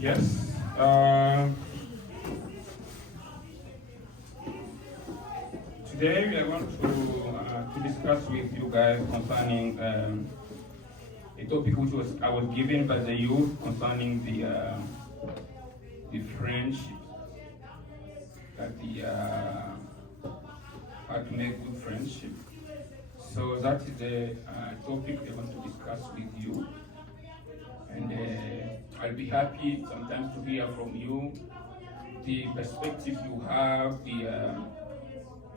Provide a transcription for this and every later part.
Yes. Today we are going to discuss with you guys concerning a topic which I was given by the youth concerning the friendship, that how to make good friendship. So that is the topic I want to discuss with you, and I'll be happy sometimes to hear from you the perspective you have,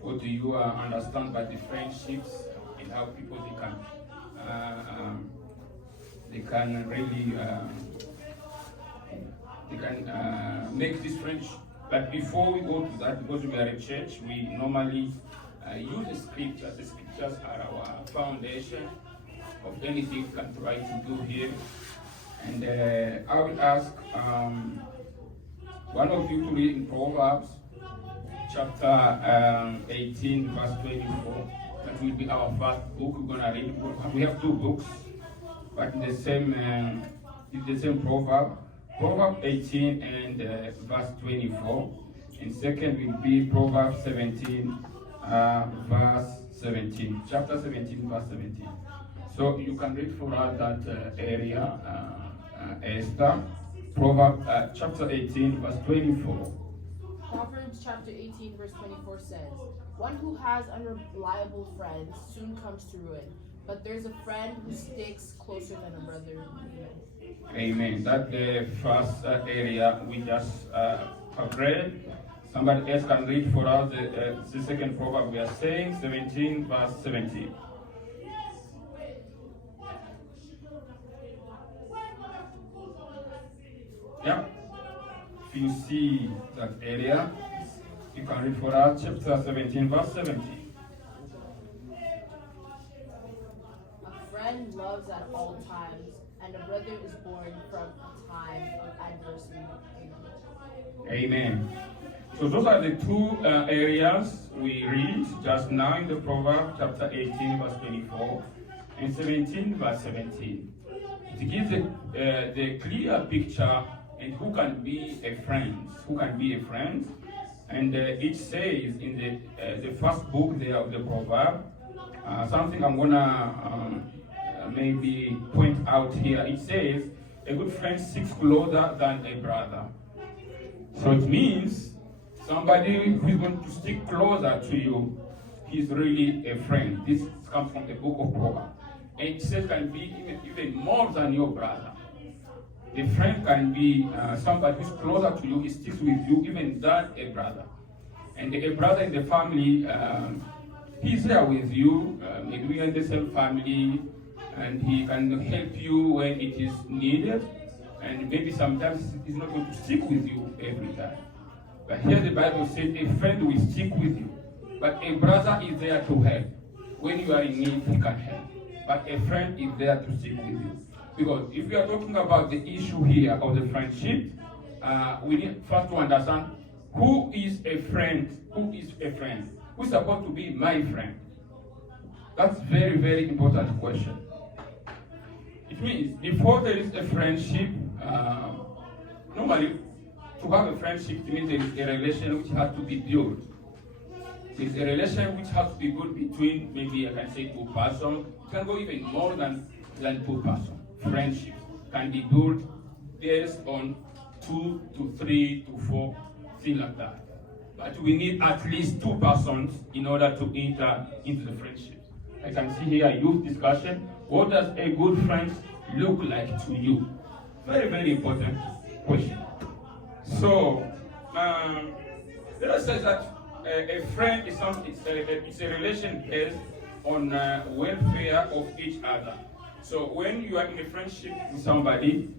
what do you understand by the friendships and how people they can really make this friendship. But before we go to that, because we are a church, we normally use the scriptures. The scriptures are our foundation of anything we can try to do here. And I will ask one of you to read in Proverbs chapter 18, verse 24. That will be our first book we're gonna read. We have two books, but the same proverb. Proverbs 18 and verse 24. And second will be Proverbs 17, verse 17. Chapter 17, verse 17. So you can read for us that area, Esther. Proverbs chapter 18, verse 24. Proverbs chapter 18, verse 24 says, "One who has unreliable friends soon comes to ruin, but there's a friend who sticks closer than a brother." Amen. That's the first area we just have read. Somebody else can read for us the second proverb we are saying, 17, verse 17. Yeah. If you see that area, you can read for us chapter 17, verse 17. A friend loves at all times, and a brother is born from a time of adversity. Amen. So those are the two areas we read just now in the Proverbs chapter 18, verse 24, and 17, verse 17. It gives the clear picture and who can be a friend, and it says in the first book there of the proverb, something I'm gonna maybe point out here. It says a good friend sticks closer than a brother. So it means somebody who is going to stick closer to you, he's really a friend. This comes from the book of Proverbs, and it says can be even more than your brother. A friend can be somebody who's closer to you, he sticks with you even than a brother. And a brother in the family, he's there with you, maybe in the same family, and he can help you when it is needed. And maybe sometimes he's not going to stick with you every time. But here the Bible says a friend will stick with you. But a brother is there to help. When you are in need, he can help. But a friend is there to stick with you. Because if we are talking about the issue here of the friendship, we need first to understand who is a friend. Who is a friend? Who's supposed to be my friend? That's very, very important question. It means before there is a friendship, normally to have a friendship, it means there is a relation which has to be built. There's a relation which has to be good between, maybe I can say, two persons. It can go even more than two persons. Friendship can be built based on 2 to 3 to 4, things like that. But we need at least 2 persons in order to enter into the friendship. I can see here a youth discussion. What does a good friend look like to you? Very, very important question. So, let us say that a friend is something. It's a relation based on welfare of each other. So when you are in a friendship with somebody,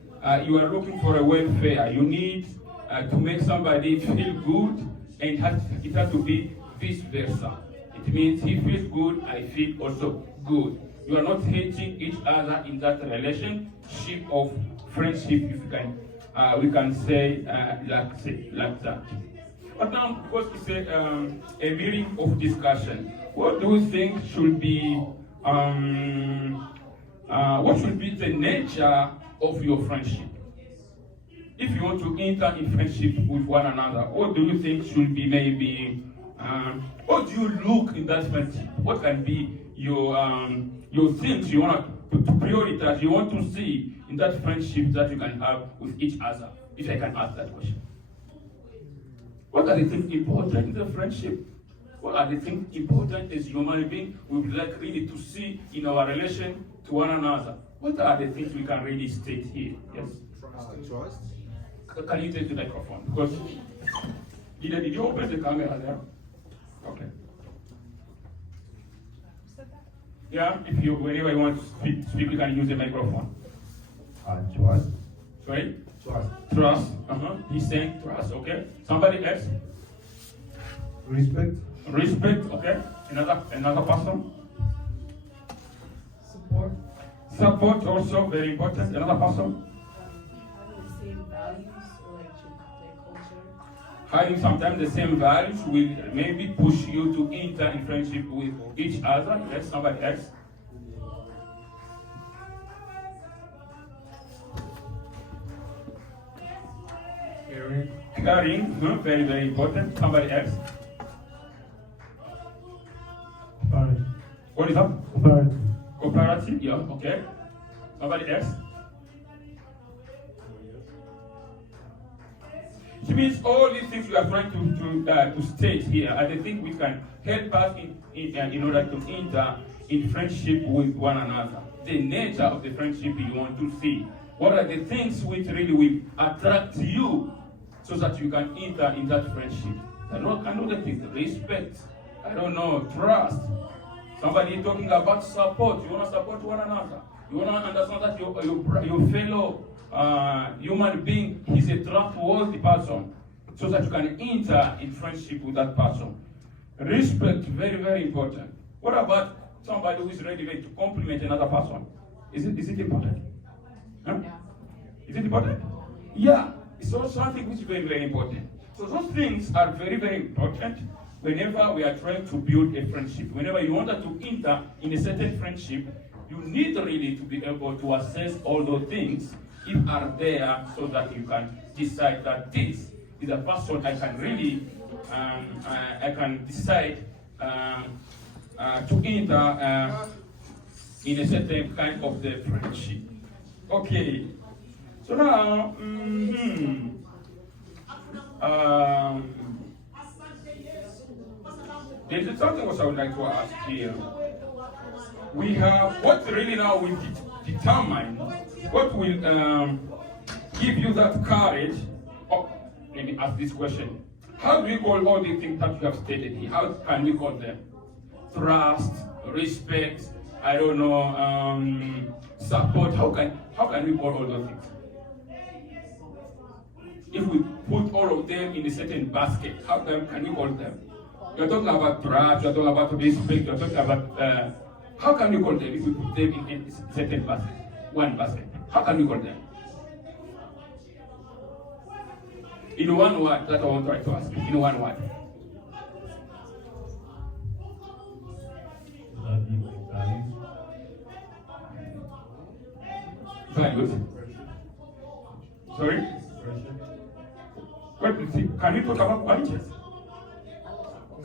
you are looking for a welfare. You need to make somebody feel good, and it has to be vice versa. It means he feels good, I feel also good. You are not hating each other in that relationship of friendship, if you can, we can say like that. But now, because it's a meeting of discussion, what do you think should be what should be the nature of your friendship? if you want to enter in friendship with one another, what do you think should be maybe, what do you look in that friendship? What can be your things you want to prioritize, you want to see in that friendship that you can have with each other? If I can ask that question. What are the things important in the friendship? What are the things important as human beings we would like really to see in our relation to one another? What are the things we can really state here? Yes? Trust. Can you take the microphone? Because did you open the camera there? Okay. Yeah, if you whenever you want to speak you can use the microphone. Trust. Sorry? Trust. Trust. He's saying trust, okay? Somebody else? Respect. Respect, okay? Another person? Support. Support also very important. Another person? Having the same values or like culture. Having sometimes the same values will maybe push you to enter in friendship with each other. Yes, somebody else? Caring, very, very important. Somebody else? Cooperative. What is that? Cooperative. Cooperative, yeah, okay. Somebody else? It means all these things we are trying to state here are the things which can help us in order to enter in friendship with one another. The nature of the friendship you want to see. What are the things which really will attract you so that you can enter in that friendship? I know the things, respect, I don't know, trust. Somebody talking about support. You want to support one another. You want to understand that your fellow human being is a trustworthy person so that you can enter in friendship with that person. Respect, very, very important. What about somebody who is ready to compliment another person? Is it important? Huh? Yeah. Is it important? Yeah. It's also something which is very, very important. So those things are very, very important whenever we are trying to build a friendship. Whenever you want to enter in a certain friendship, you need really to be able to assess all those things if are there so that you can decide that this is a person I can really, I can decide to enter in a certain kind of the friendship. Okay. So now, there is something else I would like to ask here. We have what really now will determine what will give you that courage. Oh, let me ask this question. How do we call all the things that you have stated here? How can we call them? Trust, respect, I don't know, support. How can we call all those things? If we put all of them in a certain basket, how can we call them? You're talking about trust, you're talking about respect, you're talking about, how can we call them if we put them in a certain basket, one basket? How can we call them? In one word, that I want to try to ask you, in one word. Values. Sorry? What, can we talk about qualities?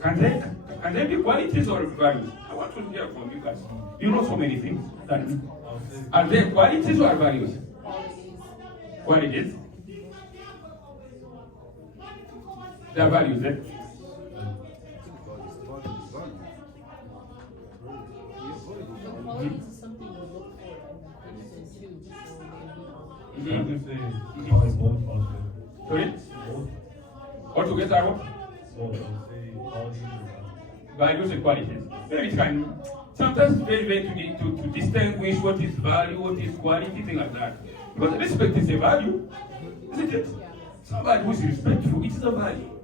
Can they be qualities or values? I want to hear from you guys. You know so many things. Are they qualities or values? Qualities. They are values, eh? Qualities is something you look for and things to do. Sorry? Altogether what? Values and qualities. Maybe it can sometimes it's very, very to distinguish what is value, what is quality, things like that. Because respect is a value, isn't it? Somebody who is respectful, it's a value.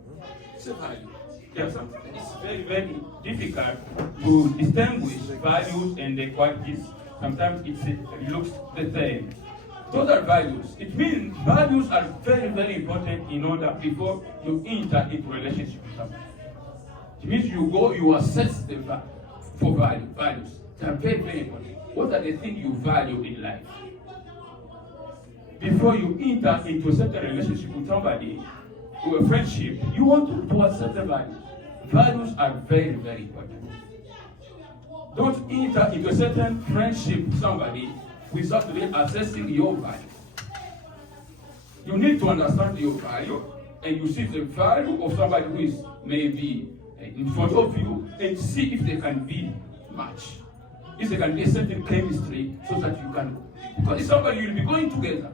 It's a value. Yeah, sometimes it's very, very difficult to distinguish values and the qualities. Sometimes it looks the same. Those are values. It means values are very, very important in order before you enter into relationship with someone. It means you assess the values. They are very, very important. What are the things you value in life? before you enter into a certain relationship with somebody, with a friendship, you want to accept the values. Values are very, very important. Don't enter into a certain friendship with somebody without really assessing your value. You need to understand your value, and you see the value of somebody who is maybe in front of you, and see if they can be matched. If there can be a certain chemistry, so that you can, because it's somebody you'll be going together.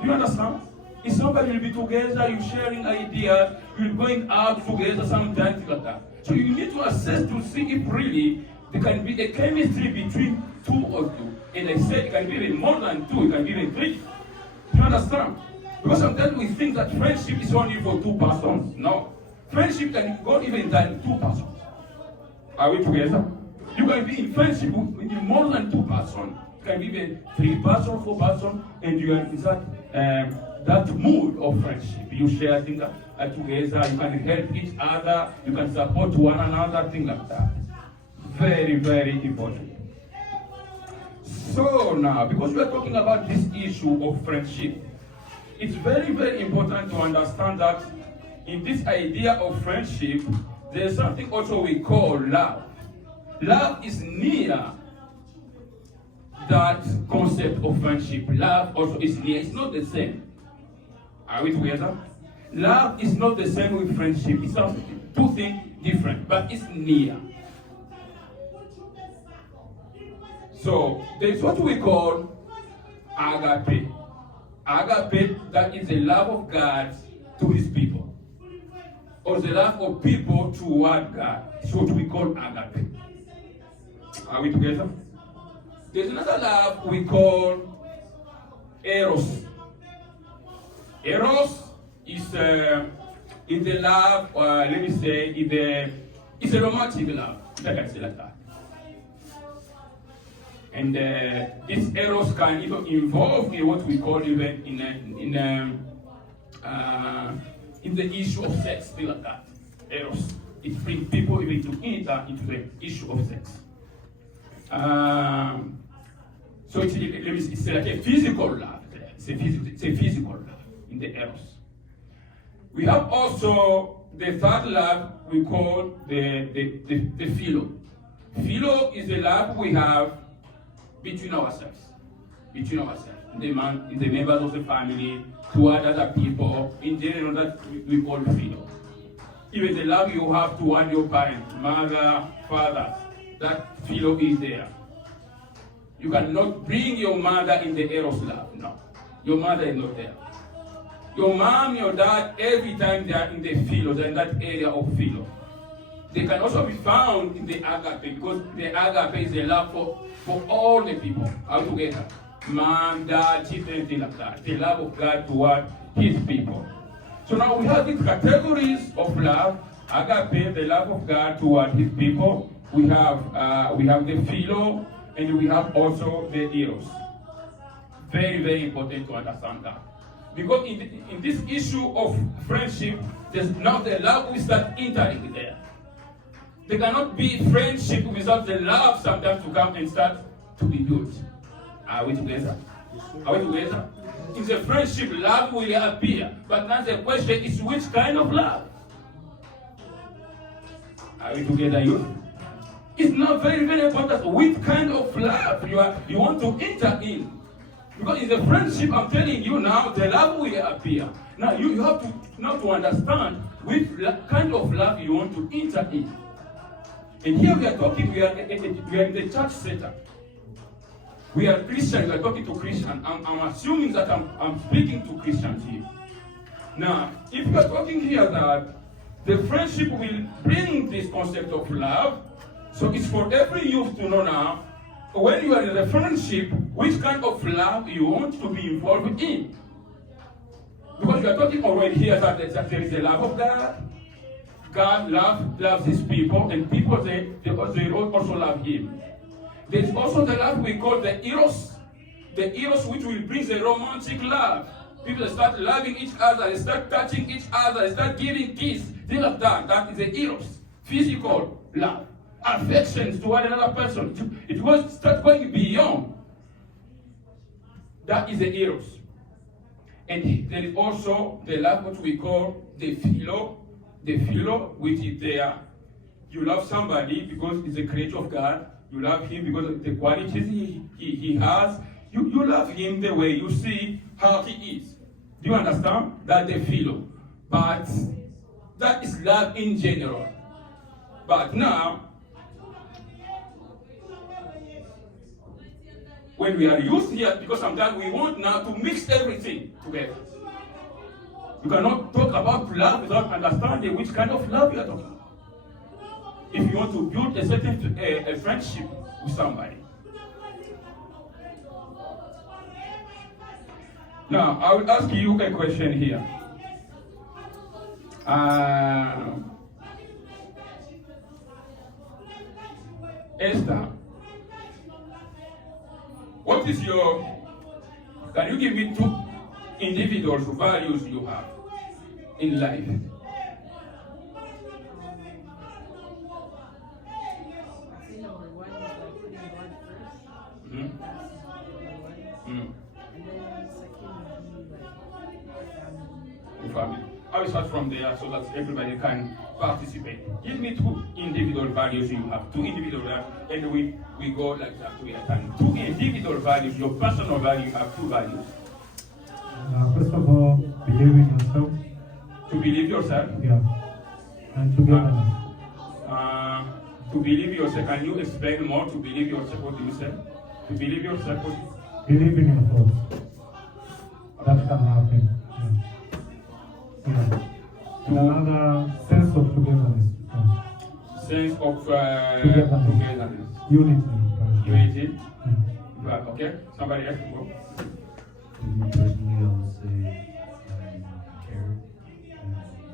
Do you understand? It's somebody you'll be together, you're sharing ideas, you're going out together sometimes like that. So you need to assess to see if really there can be a chemistry between two of you. And I said it can be even more than two, it can be even three. Do you understand? Because sometimes we think that friendship is only for two persons. No. Friendship can go even than two persons. Are we together? You can be in friendship with more than two persons. It can be even 3 persons, 4 persons, and you are in that mood of friendship. You share things together, you can help each other, you can support one another, things like that. Very, very important. So now, because we are talking about this issue of friendship, it's very, very important to understand that in this idea of friendship, there's something also we call love. Love is near that concept of friendship. Love also is near. It's not the same. Are we together? Love is not the same with friendship. It's two things different, but it's near. So there's what we call agape. Agape, that is the love of God to his people, or the love of people toward God. It's what we call agape. Are we together? There's another love we call eros. Eros is the love, let me say, it's a romantic love. If I can say like that. And this eros can even involve in what we call even in the issue of sex, things like that. Eros. It brings people even to enter into the issue of sex. So it's like a physical love. It's a physical love in the eros. We have also the third love we call the philo. Philo is the love we have between ourselves, the members of the family, toward other people, in general, that we call philo. Even the love you have toward your parents, mother, father, that philo is there. You cannot bring your mother in the eros love, no. Your mother is not there. Your mom, your dad, every time they are in the philo, they're in that area of philo. They can also be found in the agape, because the agape is the love for all the people, all together. Mom, dad, children, things like that. The love of God toward his people. So now we have these categories of love. Agape, the love of God toward his people. We have the philo, and we have also the eros. Very, very important to understand that. Because in this issue of friendship, there's now the love will start entering there. There cannot be friendship without the love sometimes to come and start to be built. Are we together? Are we together? In the friendship, love will appear. But now the question is, which kind of love? Are we together, youth? It's not very, very important which kind of love you want to enter in. Because in the friendship, I'm telling you now, the love will appear. Now you have to understand which kind of love you want to enter in. And here we are talking, we are in the church setup. We are Christians, we are talking to Christians. I'm assuming that I'm speaking to Christians here. Now, if we are talking here that the friendship will bring this concept of love, so it's for every youth to know now, when you are in a friendship, which kind of love you want to be involved in. Because we are talking already here that there is the love of God. God loves his people, and people, they also love him. There's also the love we call the eros. The eros which will bring the romantic love. People start loving each other, they start touching each other, they start giving kisses, things like that. That is the eros. Physical love. Affections toward another person. It will start going beyond. That is the eros. And there is also the love what we call the philo, which is there. You love somebody because he's a creature of God. You love him because of the qualities he has. You love him the way you see how he is. Do you understand? That's the philo. But that is love in general. But now, when we are used here, because sometimes we want now to mix everything together. You cannot talk about love without understanding which kind of love you are talking about. If you want to build a certain a friendship with somebody. Now, I will ask you a question here. Esther, what is can you give me 2 individual values you have in life? Family. I will start from there so that everybody can participate. Give me 2 individual values you have. 2 individual values, and we go like that. We are done. 2 individual values, your personal value, you have 2 values. First of all, believe in yourself. To believe yourself? Yeah. And to be honest. To believe yourself, can you explain more? To believe yourself, what do you say? To believe yourself, Believe in yourself. That can happen. Yeah. And another sense of togetherness. Yeah. Sense of togetherness. Unity. Right, okay. Somebody else go. Me personally, I would say care.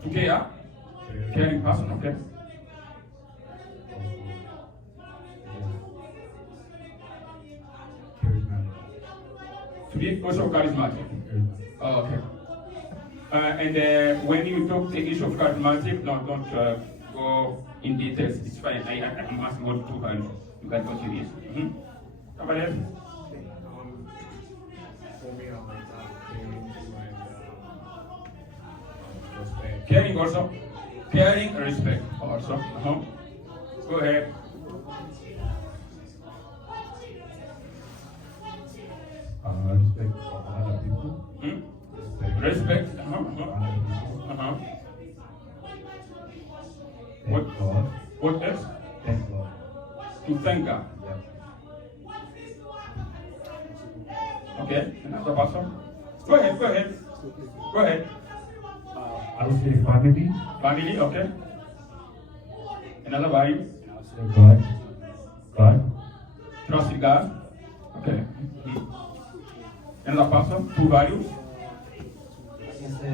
To care? Caring person, okay. Charismatic. To be also charismatic. Oh, okay. And when you talk the issue of charismatic, no, don't go in details. It's fine. I'm asking what 2 values. You can continue. Somebody else? For me, I like caring and respect. Caring also. Caring and respect also. Go ahead. Respect for other people. Respect. Thank God. What else? Thank God. To thank God. Yeah. Okay. Another person? Go ahead. I would say family. Family, okay. Another value? I would say God. Trust in God. Okay. Another person? 2 values? I can say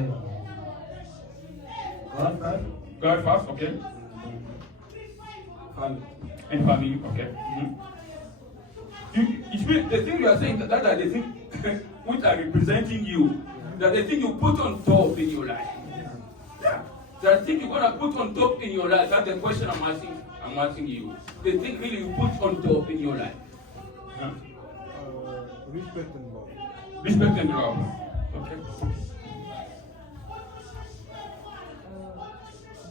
God first. God first, okay. Family. And family, okay. It means the thing you are saying that are the thing which are representing you. That the thing you put on top in your life. Yeah. The thing you're gonna put on top in your life. That's the question I'm asking you. The thing really you put on top in your life. Huh? Respect and love. Respect and love. Okay.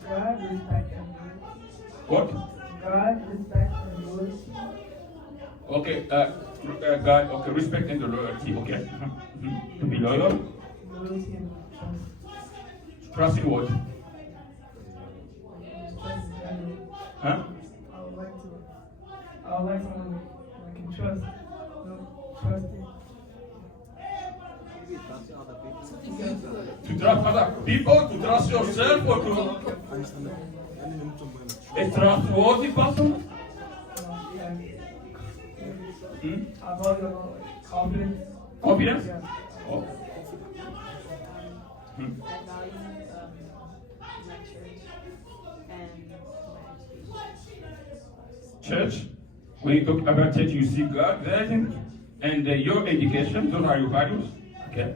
God, respect, and loyalty. What? God, respect, and loyalty. Okay. God. Okay. Respect and loyalty. Okay. To be loyal. Loyalty and trust. Trust in what? Trust in general. Huh? I would like someone I can trust. Trust in. To trust other people, to trust yourself, or to a trustworthy person? I value confidence. Confidence? Yeah. Oh. I value my church and my education. Church. When you talk about church, you see God there, and your education. Those are your values. Okay.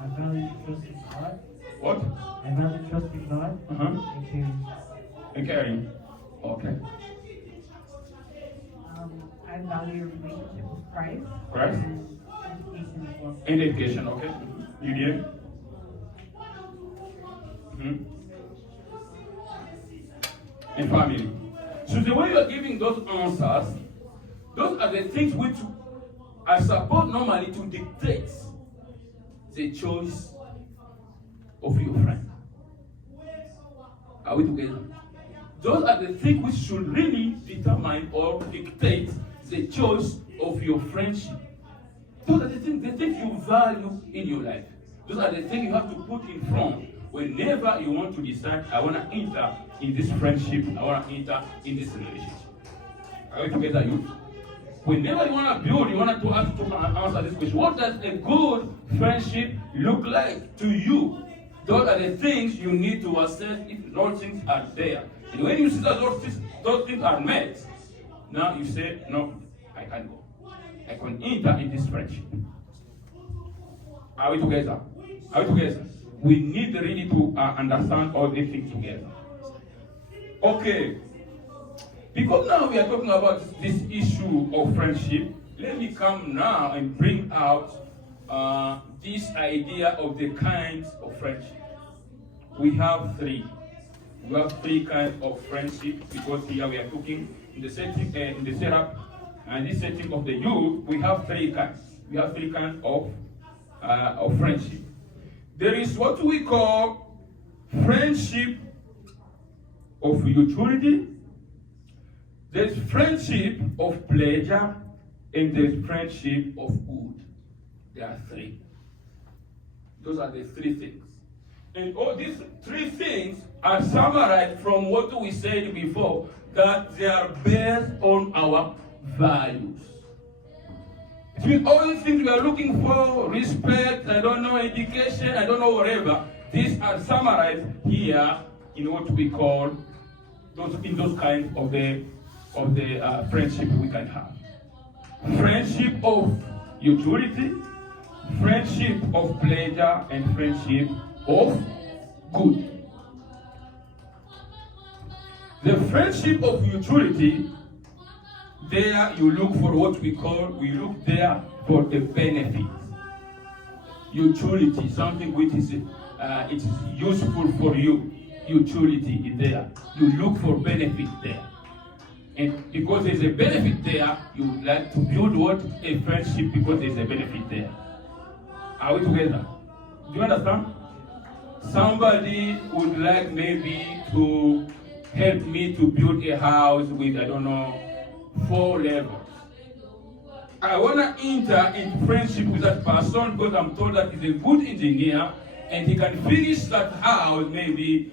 I value trust in God. What? I value trust in God. And caring. And caring. Okay. I value a relationship with Christ. Christ. And And education, okay? You did? And family. So the way you are giving those answers, those are the things which are supposed normally to dictate the choice of your friend. Are we together? Those are the things which should really determine or dictate the choice of your friendship. Those are the things you value in your life. Those are the things you have to put in front whenever you want to decide, I want to enter in this friendship, I want to enter in this relationship. Are we together, youth? Whenever you want to build, you want to answer this question. What does a good friendship look like to you? Those are the things you need to assess if those things are there. And when you see that those things are met, now you say, no, I can go. I can enter in this friendship. Are we together? Are we together? We need really to understand all these things together. Okay. Because now we are talking about this issue of friendship, let me come now and bring out this idea of the kinds of friendship. We have three. We have three kinds of friendship because here we are talking in the setting, in the setup, and this setting of the youth. We have three kinds. We have three kinds of friendship. There is what we call friendship of utility. There's friendship of pleasure, and there's friendship of good. There are three. Those are the three things. And all these three things are summarized from what we said before, that they are based on our values. It means all these things we are looking for, respect, I don't know, education, I don't know, whatever, these are summarized here in what we call those kinds of the friendship we can have. Friendship of utility, friendship of pleasure, and friendship of good. The friendship of utility, there you look for what we look there for the benefit. Utility, something which is it is useful for you. Utility is there. You look for benefit there. And because there's a benefit there, you would like to build what? A friendship because there's a benefit there. Are we together? Do you understand? Somebody would like maybe to help me to build a house with, I don't know, 4 levels. I want to enter in friendship with that person because I'm told that he's a good engineer and he can finish that house maybe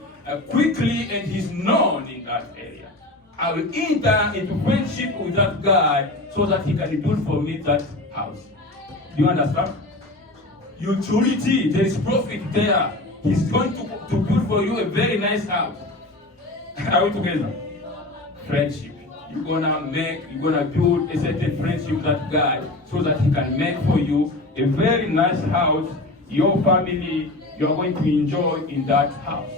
quickly and he's known in that area. I will enter into friendship with that guy so that he can build for me that house. Do you understand? Utility, there is profit there. He's going to build for you a very nice house. Are we together? Friendship. You're gonna build a certain friendship with that guy so that he can make for you a very nice house. Your family, you're going to enjoy in that house.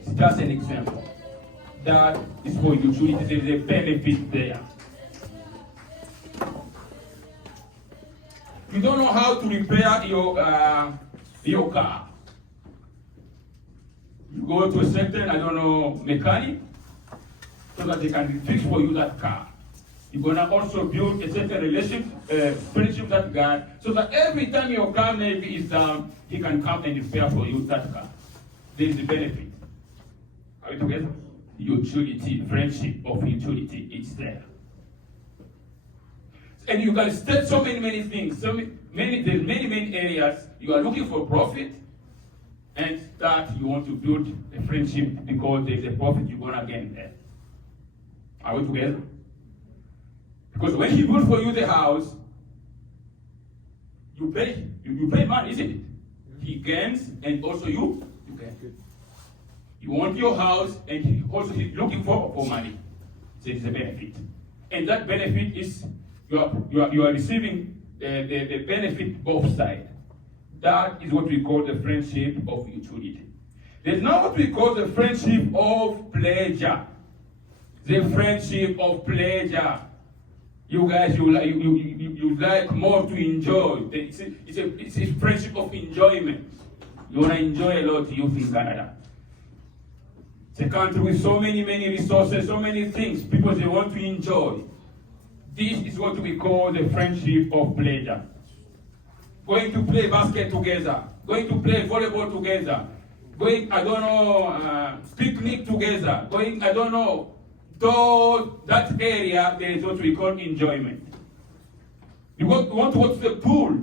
It's just an example. That is for utility. There is a benefit there. You don't know how to repair your car. You go to a certain, I don't know, mechanic so that they can fix for you that car. You're gonna also build a certain relationship, friendship with that guy, so that every time your car maybe is down, he can come and repair for you that car. There is a benefit. Are we together? Utility, friendship of utility, it's there. And you can state so many things. There's many areas. You are looking for profit, and that you want to build a friendship because there's a profit you're gonna gain there. Are we together? Because when he builds for you the house, you pay money, isn't it? He gains, and also you gain. You want your house, and he also is looking for money. So it's a benefit, and that benefit is you are receiving the benefit both sides. That is what we call the friendship of utility. There's now what we call the friendship of pleasure. The friendship of pleasure. You guys, you like more to enjoy. It's a friendship of enjoyment. You wanna enjoy a lot. Youth in Canada. It's a country with so many resources, so many things. People they want to enjoy. This is what we call the friendship of pleasure. Going to play basket together. Going to play volleyball together. Going, I don't know, picnic together. Going, I don't know. Though that area, there is what we call enjoyment. We want to go to the pool.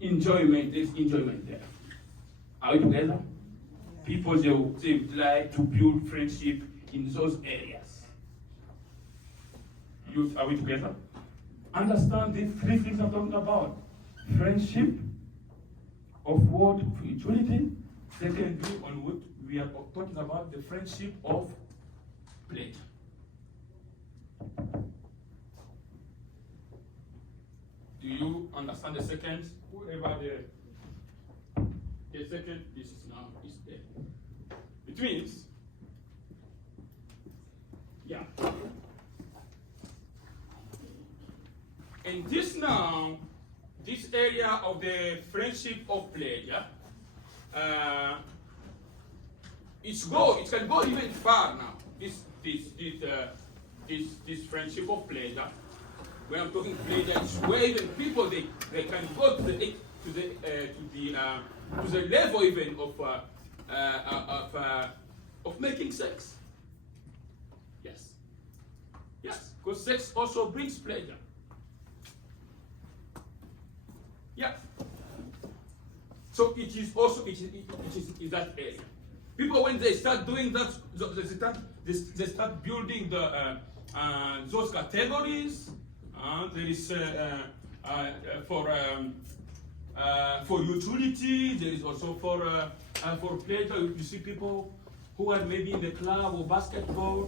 Enjoyment, there's enjoyment there. Are we together? People, they like to build friendship in those areas. Youth, are we together? Understand these three things I'm talking about. Friendship, of what spirituality. Secondly, on what we are talking about, the friendship of pleasure. Do you understand the second? Whoever the second, this is now is there. It means, yeah. And this now, this area of the friendship of pleasure, it can go even far now. This friendship of pleasure. When I'm talking pleasure, it's where even people they can go to the level even of making sex. Yes, because sex also brings pleasure. Yeah. So it is also it is in that area. People when they start doing that, they start building the those categories. There is for utility. There is also for pleasure. You see people who are maybe in the club or basketball.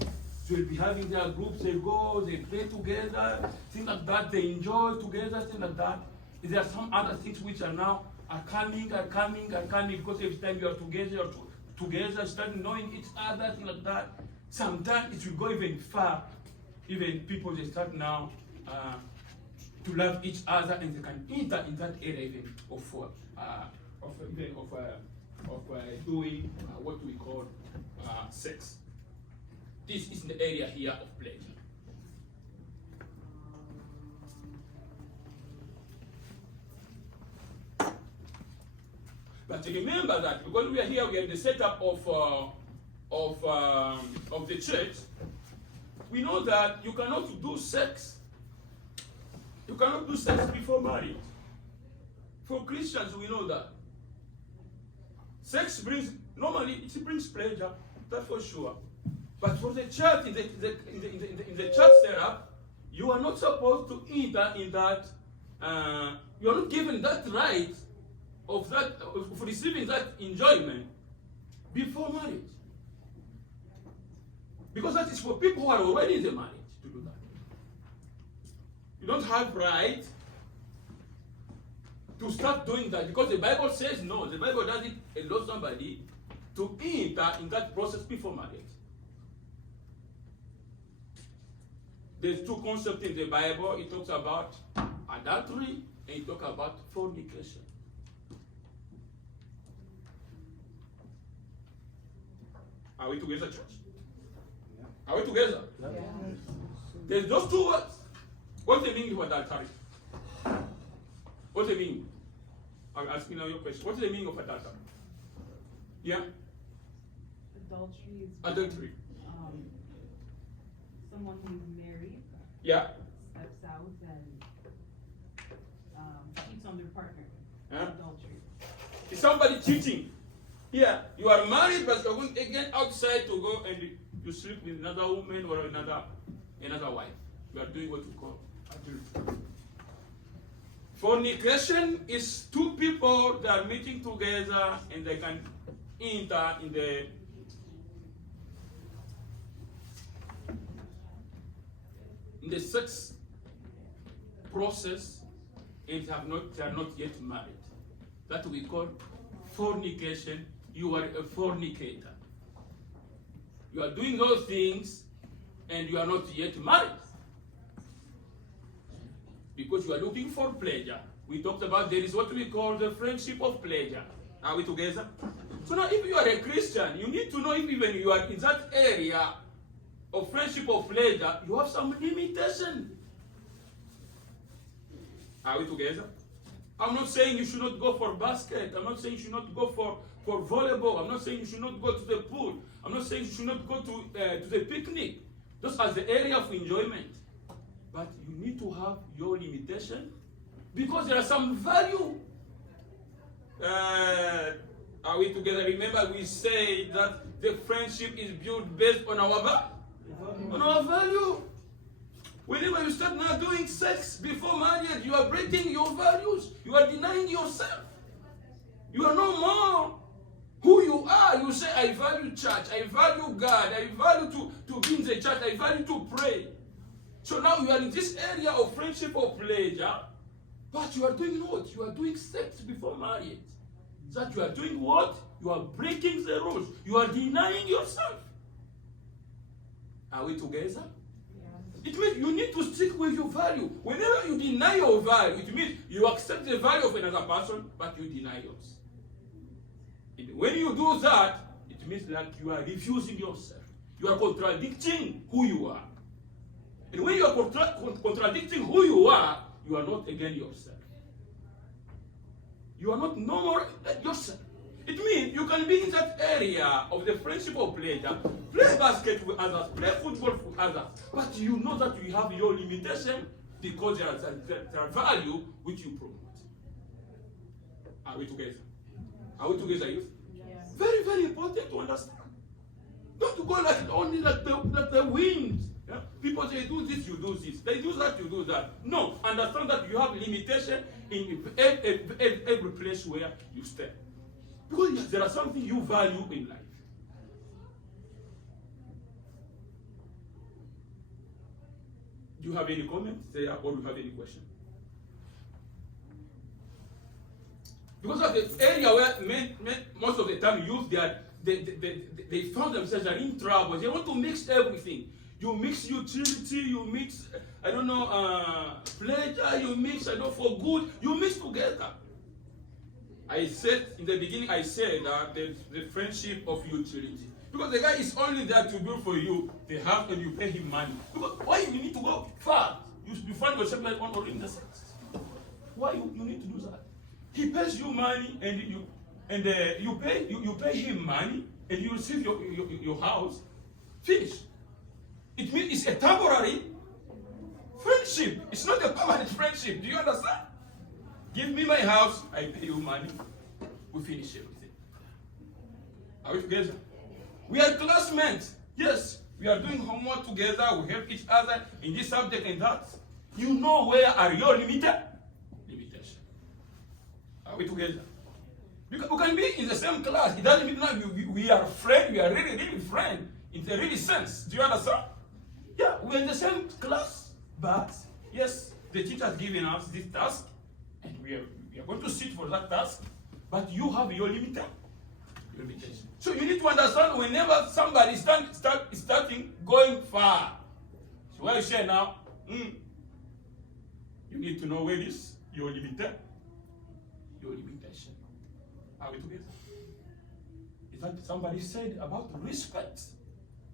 They will be having their groups. They go, they play together, things like that. They enjoy together, things like that. There are some other things which are now coming because every time you are together, start knowing each other, things like that. Sometimes it will go even far. Even people they start now to love each other, and they can enter in that area even of doing what we call sex. This is the area here of pleasure. But remember that because we are here, we have the setup of the church. We know that you cannot do sex. You cannot do sex before marriage. For Christians, we know that sex brings pleasure. That's for sure. But for the church, in the church setup, you are not supposed to enter in that. You are not given that right of receiving that enjoyment before marriage, because that is for people who are already in the marriage to do that. You don't have right to start doing that because the Bible says no. The Bible doesn't allow somebody to enter in that process before marriage. There's two concepts in the Bible. It talks about adultery and it talks about fornication. Are we together, church? Yeah. Are we together? Yeah. There's those two words. What's the meaning of adultery? What's the meaning? I'm asking now your question. What's the meaning of adultery? Yeah? Adultery is adultery. Someone who's married. Yeah. Steps out and cheats on their partner. Huh? Adultery. Is somebody cheating? Yeah, you are married, but you're going again outside to go and you sleep with another woman or another wife. You are doing what we call adultery. Fornication is two people that are meeting together and they can enter in the sex process and they are not yet married. That we call fornication. You are a fornicator. You are doing those things and you are not yet married. because you are looking for pleasure. We talked about there is what we call the friendship of pleasure. Are we together? So now if you are a Christian, you need to know if even you are in that area of friendship of pleasure, you have some limitation. Are we together? I'm not saying you should not go for basket. I'm not saying you should not go for volleyball. I'm not saying you should not go to the pool. I'm not saying you should not go to the picnic. Those are the area of enjoyment. But you need to have your limitation because there are some value. Are we together? Remember we say that the friendship is built based on our value. Whenever you start now doing sex before marriage, you are breaking your values. You are denying yourself. You are no more who you are. You say, I value church, I value God, I value to be in the church, I value to pray. So now you are in this area of friendship or pleasure, but you are doing what? You are doing sex before marriage. That you are doing what? You are breaking the rules. You are denying yourself. Are we together? It means you need to stick with your value. Whenever you deny your value, it means you accept the value of another person, but you deny yours. When you do that, it means that you are refusing yourself. You are contradicting who you are. And when you are contradicting who you are not again yourself. You are not no more yourself. It means you can be in that area of the friendship of pleasure, play basket with others, play football with others, but you know that you have your limitation because there are value which you promote. Are we together? Are we together, youth? Yes. Very, very important to understand. Not to go like only like the wind. Yeah? People say do this, you do this. They do that, you do that. No, understand that you have limitation in every place where you stay. Because there are something you value in life. Do you have any comments there or do you have any question? Because of the area where most of the time youth, they found themselves are in trouble. They want to mix everything. You mix utility, you mix, pleasure, you mix, for good, you mix together. I said in the beginning, the friendship of utility. Because the guy is only there to build for you the house and you pay him money. Because why you need to go far? You find yourself like on or in the sense. Why you need to do that? He pays you money and you pay him money and you receive your house. Finish. It means it's a temporary friendship. It's not a permanent friendship. Do you understand? Give me my house, I pay you money. We finish everything. Are we together? We are classmates. Yes, we are doing homework together. We help each other in this subject and that. You know where are your limitations. Are we together? We can be in the same class. It doesn't mean that we are friends. We are really, really friends in the really sense. Do you understand? Yeah, we are in the same class. But, yes, the teacher has given us this task. And we are going to sit for that task. But you have your limitation. So you need to understand whenever somebody is starting going far. So what I say now, you need to know where is your limitation. Are we together? Is that somebody said about respect?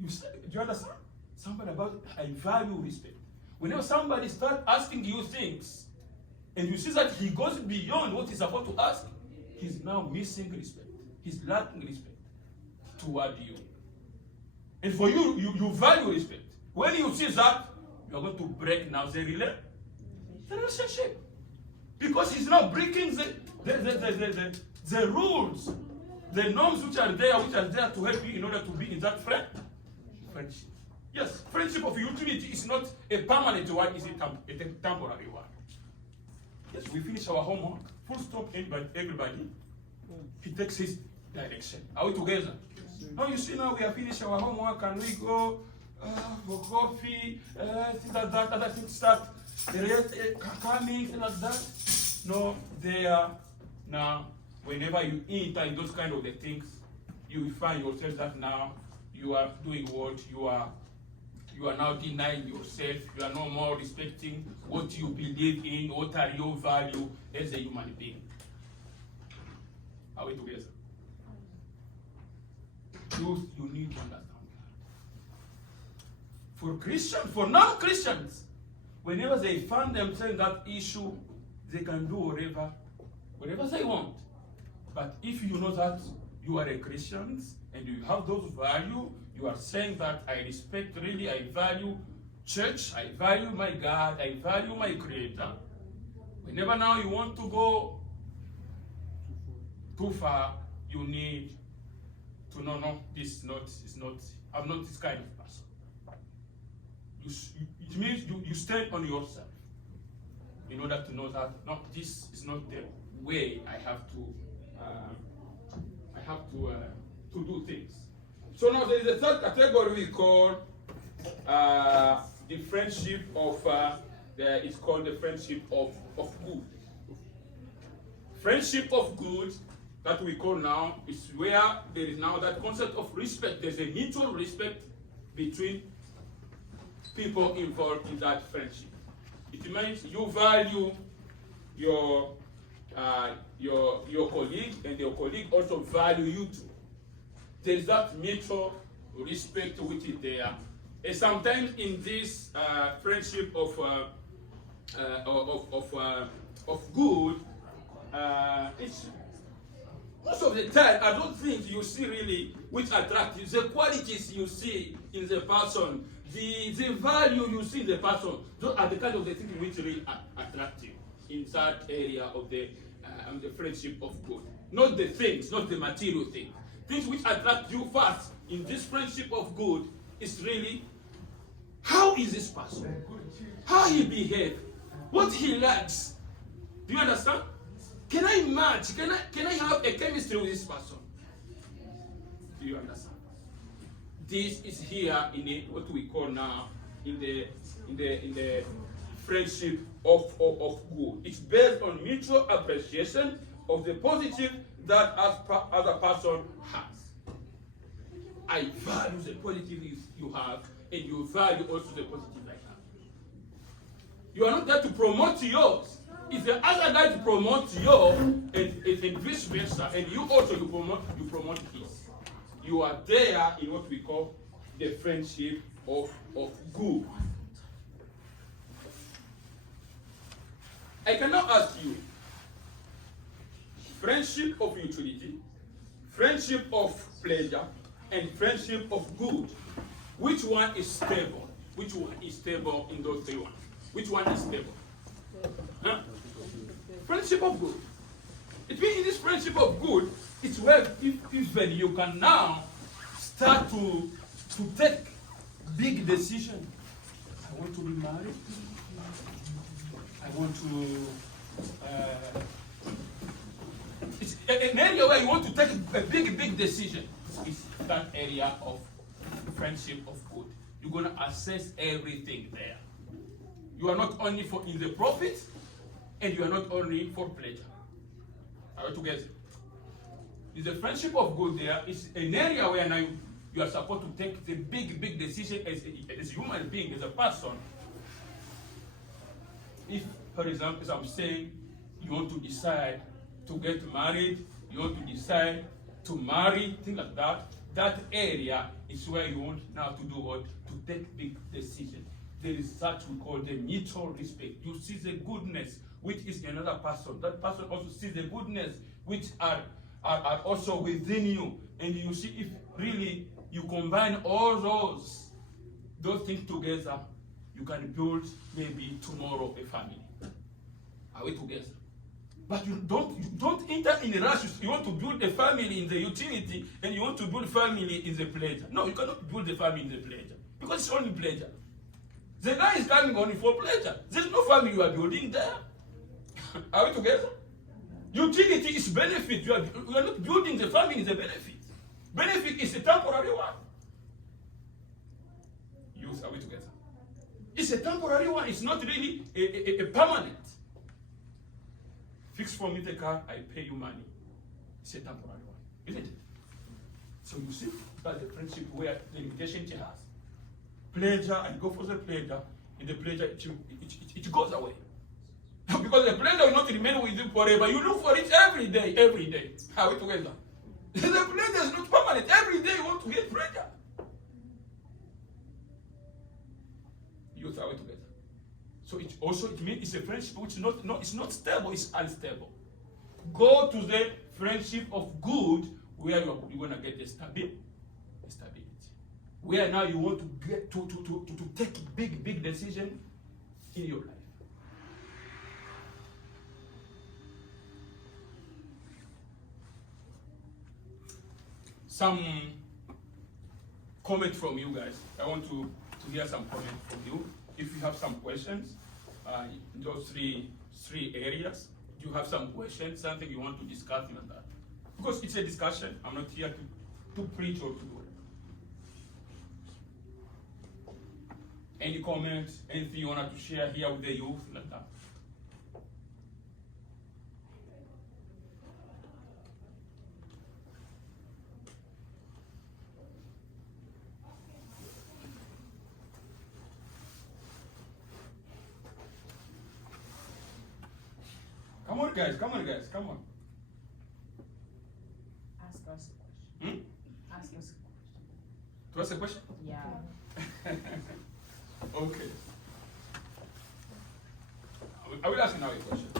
You said, do you understand? Somebody about I value respect. Whenever somebody starts asking you things, and you see that he goes beyond what he's about to ask, he's now missing respect. He's lacking respect toward you. And for you, you value respect. When you see that, you are going to break now the relationship. Because he's now breaking the rules, the norms which are there to help you in order to be in that friendship. Yes, friendship of utility is not a permanent one, it's a temporary one. Yes, we finish our homework. Full stop, everybody. He takes his direction. Are we together? Now you see, now we have finished our homework and we go for coffee, things like that, other things start coming, things like that. No, there now, whenever you enter in those kind of the things, you find yourself that now you are doing what? You You are now denying yourself. You are no more respecting what you believe in, what are your value as a human being. Are we together? Truth, you need to understand that. For Christians, for non-Christians, whenever they find themselves in that issue, they can do whatever they want. But if you know that you are a Christian and you have those values, you are saying that I respect, really, I value church, I value my God, I value my Creator. Whenever now you want to go too far, you need to know, no, this is not, I'm not this kind of person. It means you stand on yourself in order to know that, no, this is not the way I have to do things. So now there is a third category we call the friendship of, it's called the friendship of good. Friendship of good, that we call now, is where there is now that concept of respect. There's a mutual respect between people involved in that friendship. It means you value your colleague, and your colleague also value you too. There's that mutual respect which is there. And sometimes in this friendship of good, it's most of the time I don't think you see really which attract you. The qualities you see in the person, the value you see in the person, those are the kind of the things which really attract you in that area of the friendship of good. Not the things, not the material things. Things which attract you first in this friendship of good is really how is this person? How he behaves? What he likes? Do you understand? Can I match? Can I have a chemistry with this person? Do you understand? This is here in what we call now in the friendship of good. It's based on mutual appreciation of the positive that other person has. I value the positive you have, and you value also the positive I have. You are not there to promote yours. If the other guy to promote yours, and vice versa, and you also you promote his. You are there in what we call the friendship of good. I can now ask you, friendship of utility, friendship of pleasure, and friendship of good. Which one is stable? Which one is stable in those three ones? Which one is stable? Huh? Friendship of good. It means in this friendship of good, it's where even you can now start to take big decisions. I want to be married. I want to. It's an area where you want to take a big decision. It's that area of friendship of good. You're going to assess everything there. You are not only in the profit, and you are not only for pleasure. Are we together? It's the friendship of good there. It's an area where now you are supposed to take the big decision as a human being, as a person. If, for example, as I'm saying, you want to decide to get married, you want to decide to marry, things like that, that area is where you want now to do what? To take big decisions. There is such we call the mutual respect. You see the goodness which is in another person. That person also sees the goodness which are also within you. And you see if really you combine all those things together, you can build maybe tomorrow a family. Are we together? But you don't enter in a rush. You want to build a family in the utility and you want to build family in the pleasure. No, you cannot build a family in the pleasure because it's only pleasure. The guy is coming only for pleasure. There's no family you are building there. Are we together? Utility is benefit. You are not building the family, it's a benefit. Benefit is a temporary one. Youth, are we together? It's a temporary one. It's not really a permanent. Fix for me the car, I pay you money. It's a temporary one, isn't it? So you see, that's the friendship where the limitation she has. pleasure and go for the pleasure, and the pleasure it goes away. Because the pleasure will not remain with you forever. You look for it every day, every day. Are we together? The pleasure is not permanent. Every day you want to get pleasure. Youth, are we together? So it means it's a friendship which it's not stable, it's unstable. Go to the friendship of good where you're gonna get the stability. Where now you want to get to take big decision in your life. Some comment from you guys. I want to hear some comment from you. If you have some questions, in those three areas, do you have some questions, something you want to discuss on that? Because it's a discussion. I'm not here to preach or to do it. Any comments, anything you want to share here with the youth, like that? Come on, guys, come on. Ask us a question. Ask us a question. To ask a question? Yeah. Okay. I will ask you now a question.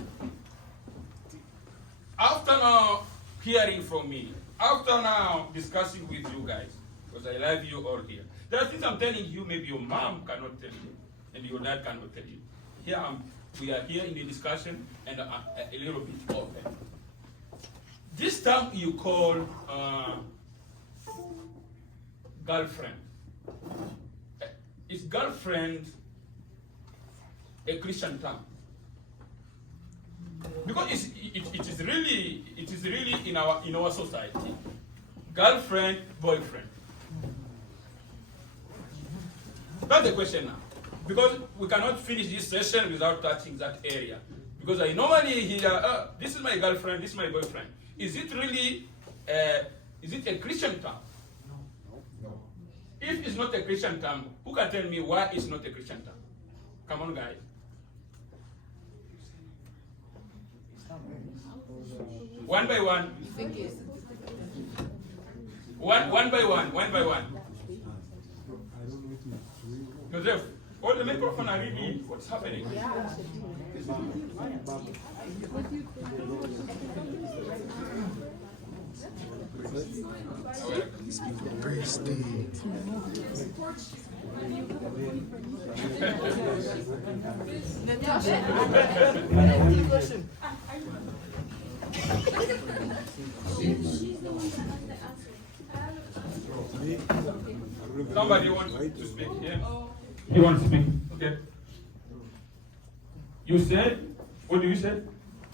After now hearing from me, after now discussing with you guys, because I love you all here, there are things I'm telling you, maybe your mom cannot tell you, and your dad cannot tell you. Here we are here in the discussion and a little bit open. This term you call girlfriend. Is girlfriend a Christian term? Because it is really in our society. Girlfriend, boyfriend. That's the question now. Because we cannot finish this session without touching that area. Because I normally hear, this is my girlfriend, this is my boyfriend. Is it really, is it a Christian term? No. If it's not a Christian term, who can tell me why it's not a Christian term? Come on, guys. One by one. You think it's One by one. Joseph, all the microphone are ready. What's happening? Somebody wants to speak here. You want to speak? Okay. You said, what do you say?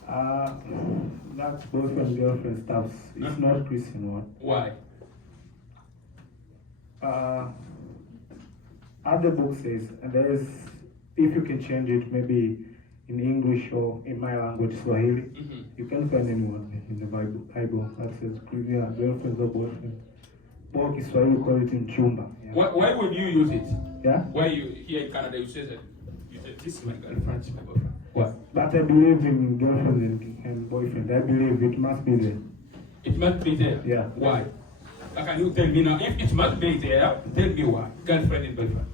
That boyfriend girlfriend stuff is not Christian one. Why? Other book says, and there is, if you can change it, maybe in English or in my language, Swahili, you can find anyone in the Bible that says, girlfriend or boyfriend. Or Kiswahili call it in chumba. Yeah. Why would you use it? Yeah? Why you here in Canada you say that? You said this is my girlfriend, this is my boyfriend. What? But I believe in girlfriend and boyfriend. I believe it must be there. It must be there. Yeah. Why? Can you tell me now? If it must be there, tell me why. Girlfriend and boyfriend.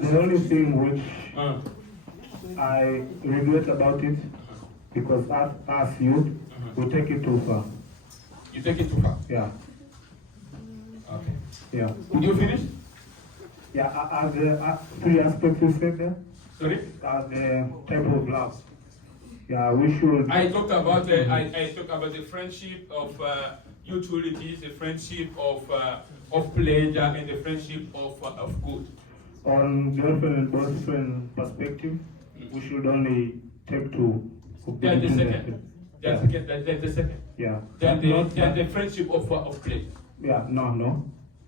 The only thing which I regret about it, because as youth, we take it too far. You take it too far. Yeah. Okay. Yeah. Did you finish? Yeah. Are the three aspects you said there? Sorry? Are the type of love. Yeah, we should. I talked about I talked about the friendship of utilities, the friendship of pleasure, and the friendship of good. On girlfriend and boyfriend perspective, we should only take two. That's the second. That's the second. Yeah. Then the friendship of pleasure. Yeah, no.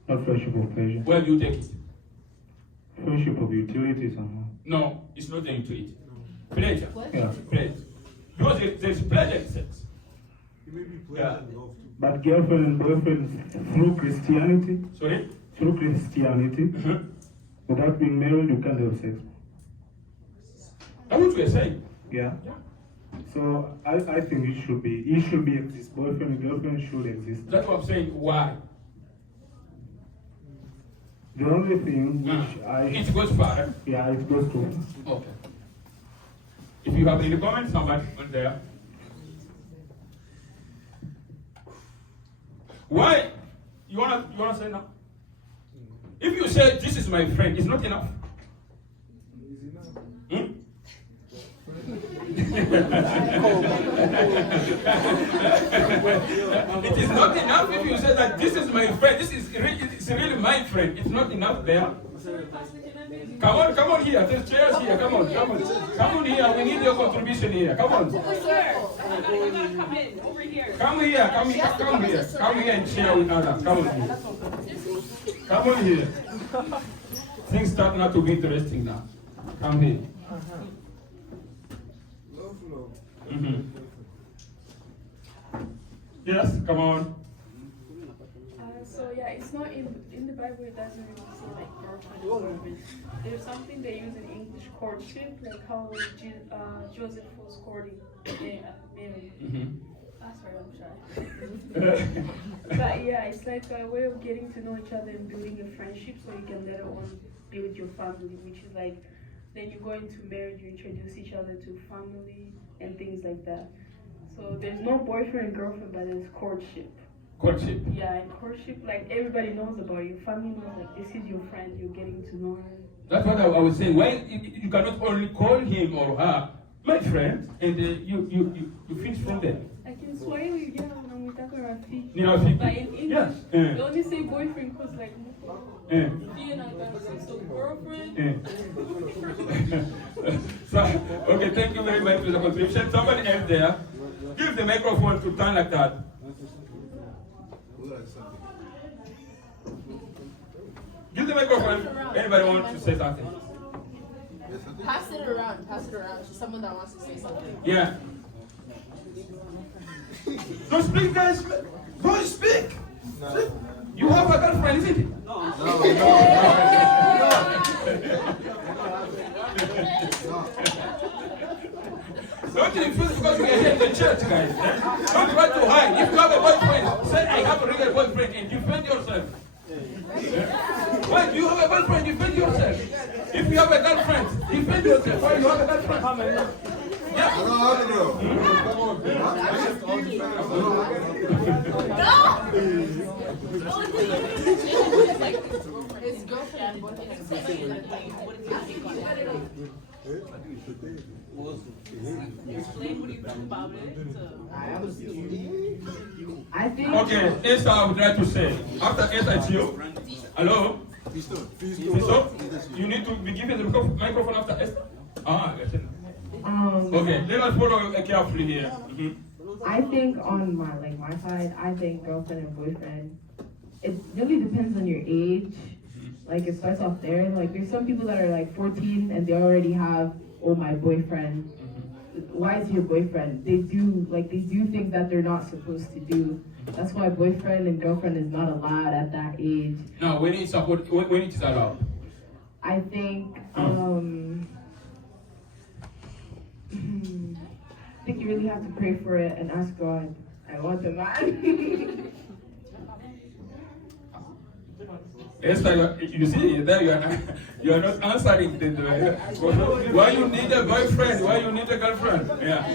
Not friendship of pleasure. Where do you take it? Friendship of utility somehow. No, it's not the utility. Pleasure. Yeah. Pleasure. Because there's pleasure in sex. It may be pleasure and love too. But girlfriend and boyfriend through Christianity, Sorry? through Christianity, without being married, you can't have sex. That's what we're saying. Yeah. So I think it should be exist. Boyfriend and girlfriend should exist. That's what I'm saying. Why? The only thing which It goes far. yeah, it goes to Okay. If you have any comments, somebody on there. Why? You wanna say now? If you say this is my friend, it's not enough. Hmm? It is not enough if you say that this is my friend. It's really my friend. It's not enough there. Come on here. There's chairs here. Come on here. We need your contribution here. Come on. Over here. You gotta come in. Over here. Come here and share with others. Come on here. Things start not to be interesting now. Come here. Mm-hmm. Yes, come on. So yeah, it's not in the Bible. It doesn't really say like girlfriend or boyfriend. There's something they use in English, courtship, like how Joseph was courting Mary. Mm-hmm. Sorry, I'm shy. But yeah, it's like a way of getting to know each other and building a friendship, so you can later on be with your family, which is like then you go into marriage, you introduce each other to family and things like that. So there's no boyfriend and girlfriend, but there's courtship. Courtship. Yeah, and courtship, like everybody knows about you. Family knows, like this is your friend, you're getting to know her. That's what I was saying. Why you cannot only call him or her my friend, and you finish from there. Like in Swahili, yeah, unamwitaka rafiki. Ni rafiki. But in English, Yes. they only say boyfriend because like, so girlfriend. So, okay, thank you very much for the contribution. Somebody else there, give the microphone to turn like that. Give the microphone. Anybody want to say something? Pass it around to someone that wants to say something. Yeah. No, speak, guys. Don't speak. Speak. You have a girlfriend, isn't it? Don't refuse because we are here in the church, guys. Don't try to hide. If you have a boyfriend, say I have a real boyfriend and defend yourself. Wait, you have a boyfriend, defend yourself. If you have a girlfriend, defend yourself. Why you have a girlfriend? His girlfriend Explain what you think about it. I think. Okay, Esther, I would like to say. After Esther, it's you. Hello? Fisto? You need to be given the microphone after Esther? That's it. Okay, let us follow carefully here. Mm-hmm. I think on my side, I think girlfriend and boyfriend, it really depends on your age. Like it starts off there. Like there's some people that are like 14 and they already have, oh, my boyfriend. Why is he your boyfriend? They do things that they're not supposed to do. That's why boyfriend and girlfriend is not allowed at that age. No, when it's allowed. I think I think you really have to pray for it and ask God, I want a man. Esther, you see, there you are not answering why you need a boyfriend, why you need a girlfriend. Yeah.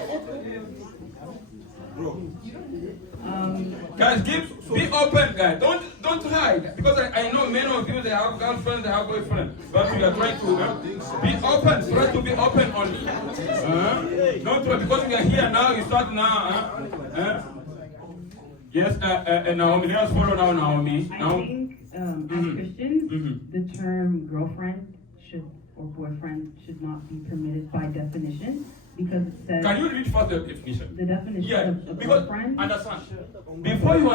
Guys, be open, guys. Don't hide. Because I know many of you, they have girlfriends, they have boyfriends. But we are trying to be open. Try to be open only. Don't try, because we are here now, you start now. Yes, Naomi, let us follow now, Naomi. I think, as Christians, the term girlfriend or boyfriend should not be permitted by definition, because it says... Can you read first the definition? The definition of because, girlfriend... understand, before you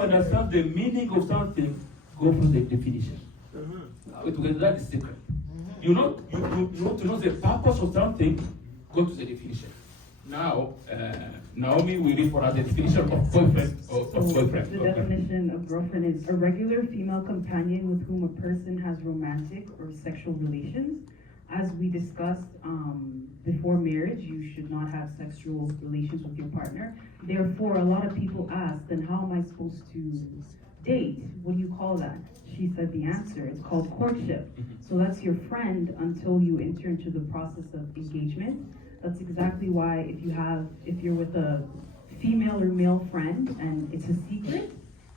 understand the meaning of something, go for the definition. Because that is secret. You want to know the purpose of something, go to the definition. Now, Naomi will read for us the definition of boyfriend or So of boyfriend. the Okay. definition of girlfriend is a regular female companion with whom a person has romantic or sexual relations. As we discussed before marriage, you should not have sexual relations with your partner. Therefore, a lot of people ask, then how am I supposed to date? What do you call that? She said the answer, it's called courtship. So that's your friend until you enter into the process of engagement. That's exactly why if you're with a female or male friend and it's a secret,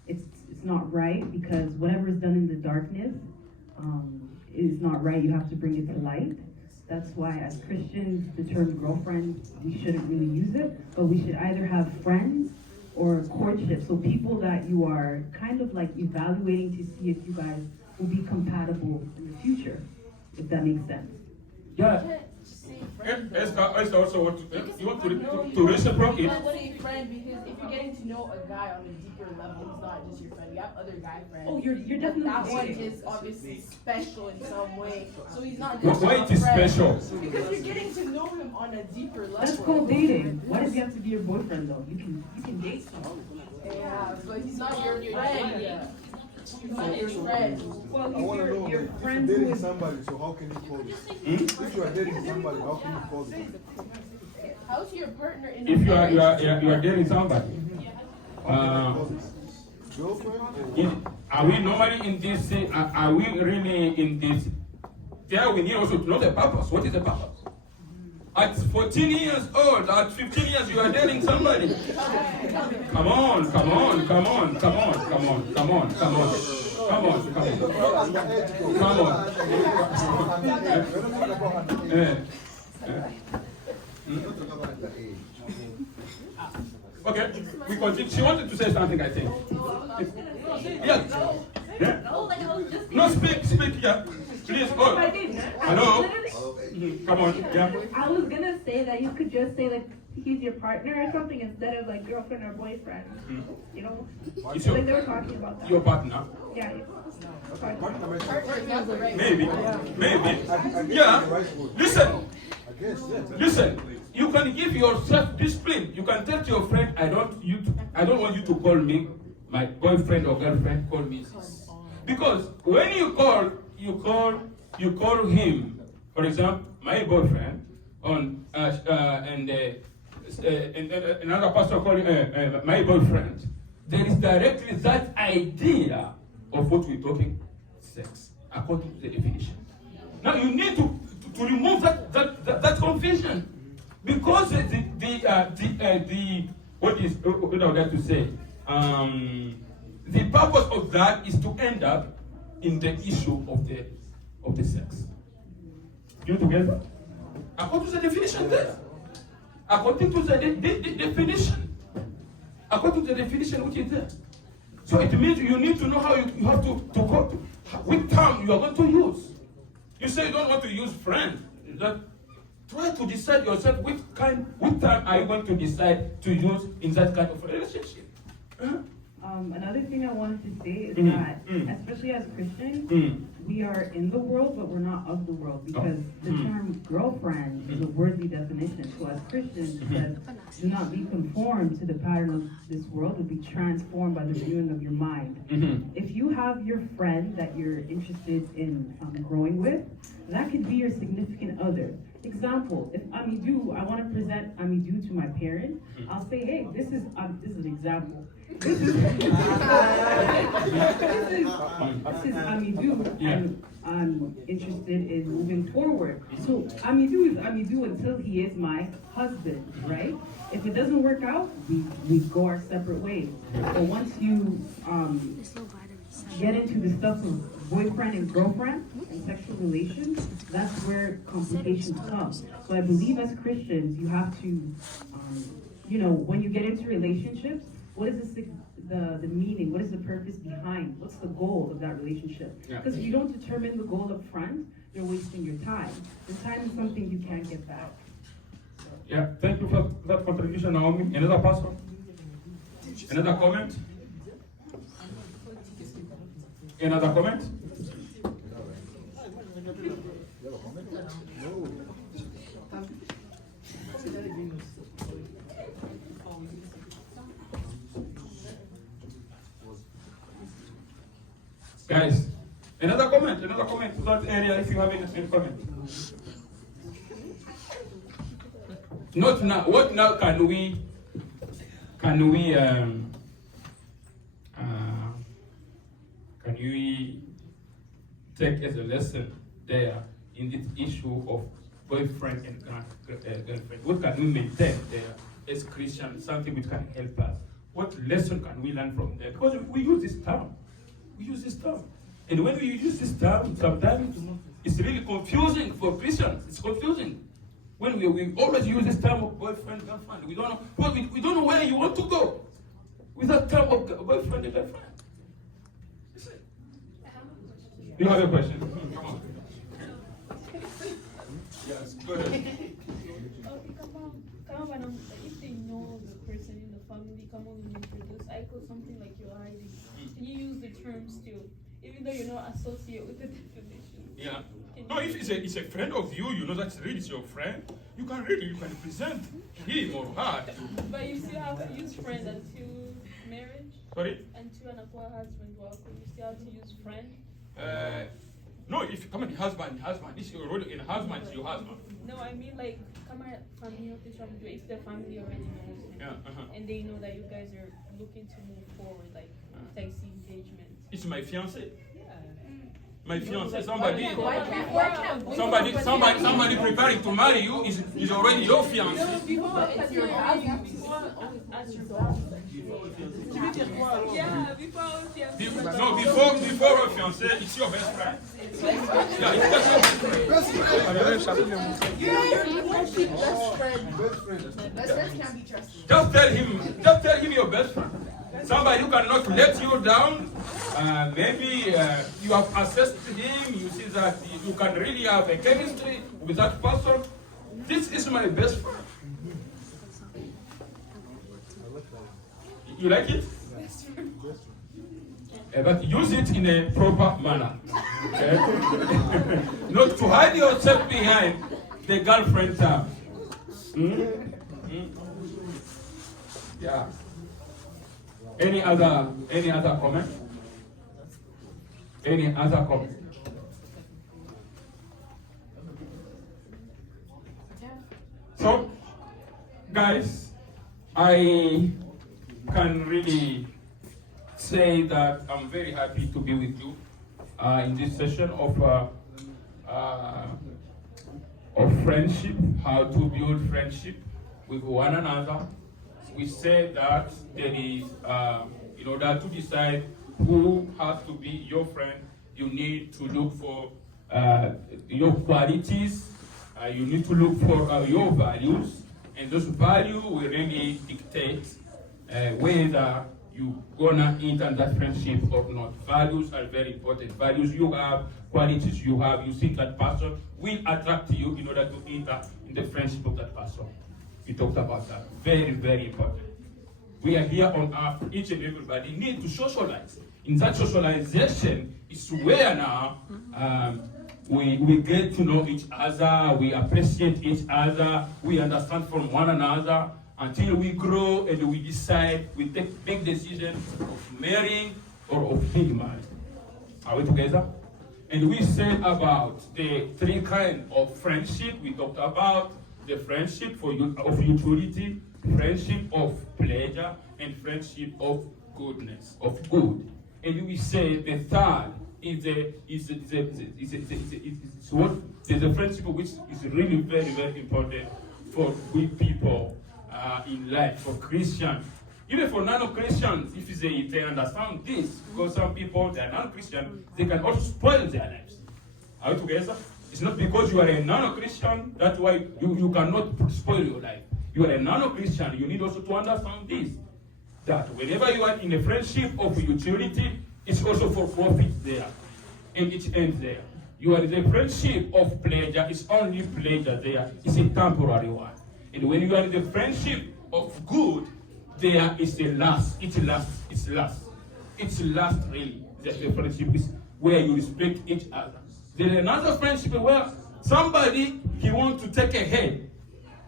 it's not right, because whatever is done in the darkness is not right. You have to bring it to light. That's why as Christians, the term girlfriend, we shouldn't really use it, but we should either have friends or courtship. So people that you are kind of like evaluating to see if you guys will be compatible in the future, if that makes sense. Yeah. Esther also you want to reciprocate? You can't say friend because if you're getting to know a guy on a deeper level, he's not just your friend. You have other guy friends. Oh, you're definitely that one dating. is obviously special in some way. So he's not just Why your it is friend. special? Because you're getting to know him on a deeper level. That's called dating. Why does he have to be your boyfriend though? You can date someone. Yeah, but he's not your friend. He's not your friend. Well, I want to know, your if friend you're who dating is somebody, so how can you call it? If you are dating somebody, how can you call it? How's your partner in If the you are marriage? dating somebody, Girlfriend are we normally in this? Are we really in this? Yeah, we need also to know the purpose. What is the purpose? At 14 years old, at 15 years, you are dating somebody. Come on, come on, come on, come on, come on, come on, come on, come on, come on, come on. Okay, we continue. She wanted to say something, I think. Yeah. Yeah. No, speak, yeah. Please, go. Hello. Come on, yeah. I was gonna say that you could just say like he's your partner or something instead of like girlfriend or boyfriend. You know, It's like they were talking about that. your partner. Yeah. Partner is not the right Maybe, word. maybe. Yeah. Listen, I guess, yes. listen. You can give yourself discipline. You can tell your friend, I don't want you to call me my boyfriend or girlfriend. Call me this. Because when you call him. For example, my boyfriend and another person calling my boyfriend. There is directly that idea of what we're talking, sex, according to the definition. Now you need to remove that confusion, because what I would like to say, the purpose of that is to end up in the issue of the sex. You together? According to the definition there. According to the definition. According to the definition which is there. So it means you need to know how you have to go to, which term you are going to use. You say you don't want to use friend. That try to decide yourself which term are you going to decide to use in that kind of relationship. Another thing I wanted to say is that, especially as Christians, we are in the world, but we're not of the world, because the term girlfriend is a worldly definition. So as Christians, it says, do not be conformed to the pattern of this world, but be transformed by the renewing of your mind. If you have your friend that you're interested in growing with, that could be your significant other. Example, if I want to present Amidu to my parents, I'll say, hey, this is an example. This is Amidu, and I'm interested in moving forward. So Amidu is Amidu until he is my husband, right? If it doesn't work out, we go our separate ways. But once you get into the stuff of boyfriend and girlfriend and sexual relations, that's where complications come. So I believe as Christians, you have to, when you get into relationships, what is the meaning? What is the purpose behind? What's the goal of that relationship? Because if you don't determine the goal up front, you're wasting your time. And time is something you can't get back. Yeah, thank you for that contribution, Naomi. Another person? Another comment? Another comment? Guys, another comment to that area if you have any comment. Not now. What now can we take as a lesson there in this issue of boyfriend and girlfriend? What can we maintain there as Christians? Something which can help us. What lesson can we learn from there? Because we use this term. And when we use this term, sometimes it's really confusing for Christians. It's confusing. When we always use this term of boyfriend, girlfriend, we don't know where you want to go with that term of boyfriend and girlfriend. You have a question? Come on. Yes, go ahead. Okay, come on, if they know the person in the family, come on and introduce. I call something like you're hiding. Can you use the term still, even though you're not associated with the definition? Yeah. No, if it's a friend of you, you know that's really your friend. You can present him or her. But you still have to use friend until marriage. Sorry? Until an acquire husband work, you still have to use friend. No, if you come on husband, if you're already in husband, it's your husband. No, I mean like come on family if the family already knows you. Yeah, and they know that you guys are looking to move forward, like sexy engagement. It's my fiancé. Yeah. My fiancé, somebody preparing to marry you is already your fiancé. Yeah, before before a fiancé, it's your best friend. Yeah, it's just your best friend. Best friends can't be trusted. Just tell him your best friend. Somebody who cannot let you down. Maybe you have assessed him, you see that you can really have a chemistry with that person. This is my best friend. You like it? But use it in a proper manner. Okay? Not to hide yourself behind the girlfriend term. Yeah. Any other comment? Any other comment? So, guys, I can really say that I'm very happy to be with you in this session of friendship, how to build friendship with one another. We said that there is, in order to decide who has to be your friend, you need to look for your qualities, you need to look for your values, and those values will really dictate whether you're gonna enter that friendship or not. Values are very important. Values you have, qualities you have, you see that person will attract you in order to enter in the friendship of that person. We talked about that. Very, very important. We are here on earth, each and everybody need to socialize. In that socialization is where now we get to know each other, we appreciate each other, we understand from one another, until we grow and we decide, we take big decisions of marrying or of being married. Are we together? And we said about the three kinds of friendship. We talked about the friendship of utility, friendship of pleasure, and friendship of goodness, of good. And we say the third is a friendship which is really very, very important for we people in life, for Christians. Even for non-Christians, if they understand this, because some people, they are non-Christian, they can also spoil their lives. Are we together? It's not because you are a non-Christian, that's why you cannot spoil your life. You are a non-Christian, you need also to understand this. That whenever you are in a friendship of utility, it's also for profit there. And it ends there. You are in a friendship of pleasure, it's only pleasure there. It's a temporary one. And when you are in the friendship of good, there is the last. It's last really. The friendship is where you respect each other. There is another friendship where somebody, he wants to take a head.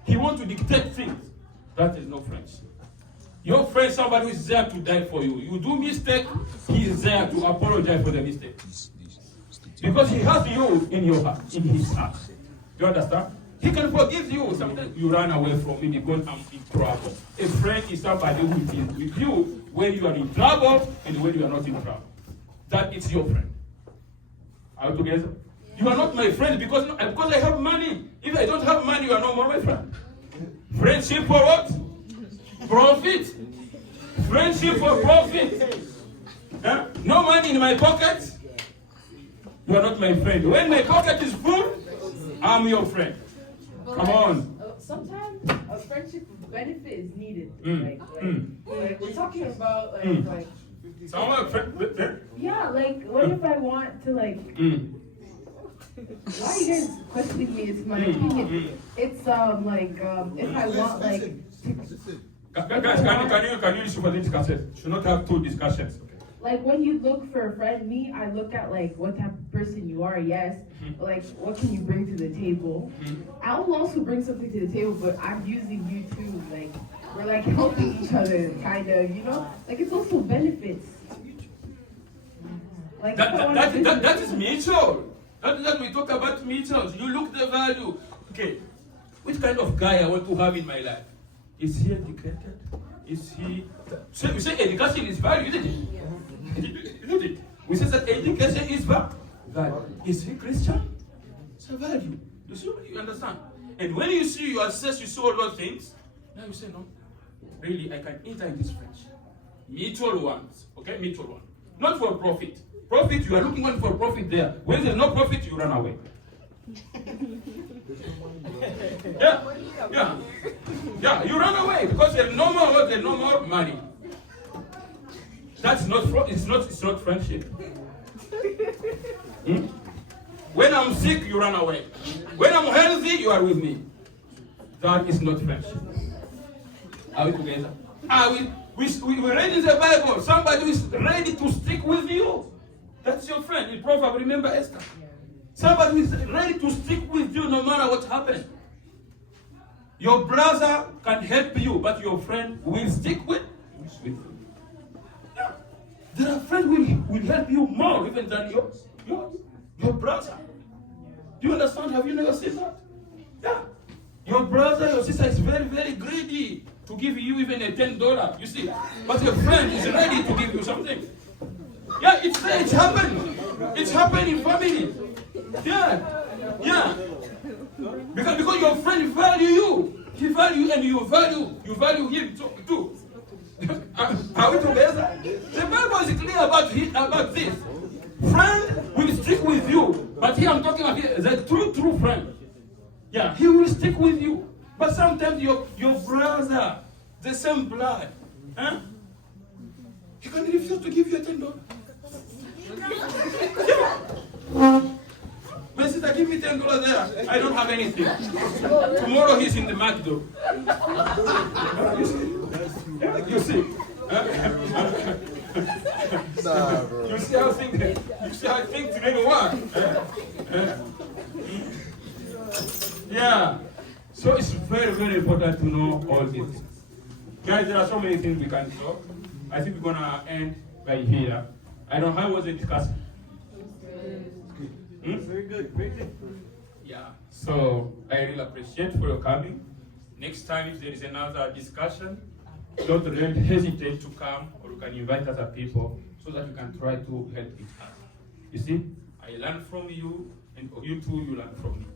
He wants to dictate things. That is no friendship. Your friend, somebody who is there to die for you. You do mistake, he is there to apologize for the mistake. Because he has you in your heart, in his heart. You understand? He can forgive you. Sometimes you run away from me because I'm in trouble. A friend is somebody who is with you when you are in trouble and when you are not in trouble. That is your friend. Are we together? You are not my friend because I have money. If I don't have money, you are no more my friend. Friendship for what? Profit. Friendship for profit. Huh? No money in my pocket. You are not my friend. When my pocket is full, I'm your friend. But Come on. Sometimes a friendship benefit is needed. Mm. Like we're talking about like Someone yeah, like what if I want to like why are you guys questioning me? It's my opinion. It's like if I want like Guys, can you listen for the discussion? Should not have two discussions. like when you look for a friend, me, I look at like what type of person you are, yes. Like what can you bring to the table? I will also bring something to the table, but I'm using you too. Like we're like helping each other, kind of, you know? Like it's also benefits. Like That is mutual. That we talk about mutuals. You look the value. Okay, which kind of guy I want to have in my life? Is he educated? Is he? So we say education is value, isn't it? Isn't it? We say that education is value. Is he Christian? It's a value. You see, you understand? And when you see, you assess, you see all those things. Now you say, no, really, I can enter in this friendship. Mutual ones, okay, mutual one, not for profit. Profit, you are looking on for profit there. When there's no profit, you run away. Yeah, you run away because there's no more money. That's not it's not friendship. When I'm sick, you run away. When I'm healthy, you are with me. That is not friendship. Are we together? We read in the Bible, somebody who is ready to stick with you. That's your friend. In Proverbs, remember Esther. Somebody who is ready to stick with you no matter what happens. Your brother can help you, but your friend will stick with you. Yeah. There are friends who will help you more even than your brother. Do you understand? Have you never seen that? Yeah. Your brother, your sister is very, very greedy to give you even a $10. You see, but your friend is ready to give you something. Yeah, it's happened. It's happened in family. Yeah. Because your friend value you. He value you and you value him too. Are we together? The Bible is clear about this. Friend will stick with you. But here I'm talking about the true friend. Yeah, he will stick with you. But sometimes your brother, the same blood, he can refuse to give you a $10. My sister, give me $10 there. I don't have anything. Tomorrow he's in the McDo. You see? You see how things really work? Yeah. So it's very, very important to know all this. Guys, there are so many things we can talk. I think we're gonna end right here. I don't know how was the discussion. Very good, very good. Yeah. So I really appreciate for your coming. Next time, if there is another discussion, don't really hesitate to come, or you can invite other people so that you can try to help each other. You see, I learn from you, and you too, you learn from me.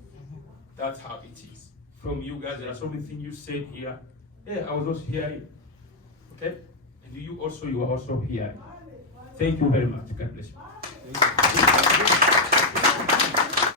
That's how it is. From you guys, there are so many things you said here. Yeah, I was also hearing. Okay? And you are also hearing. Thank you very much. God bless you.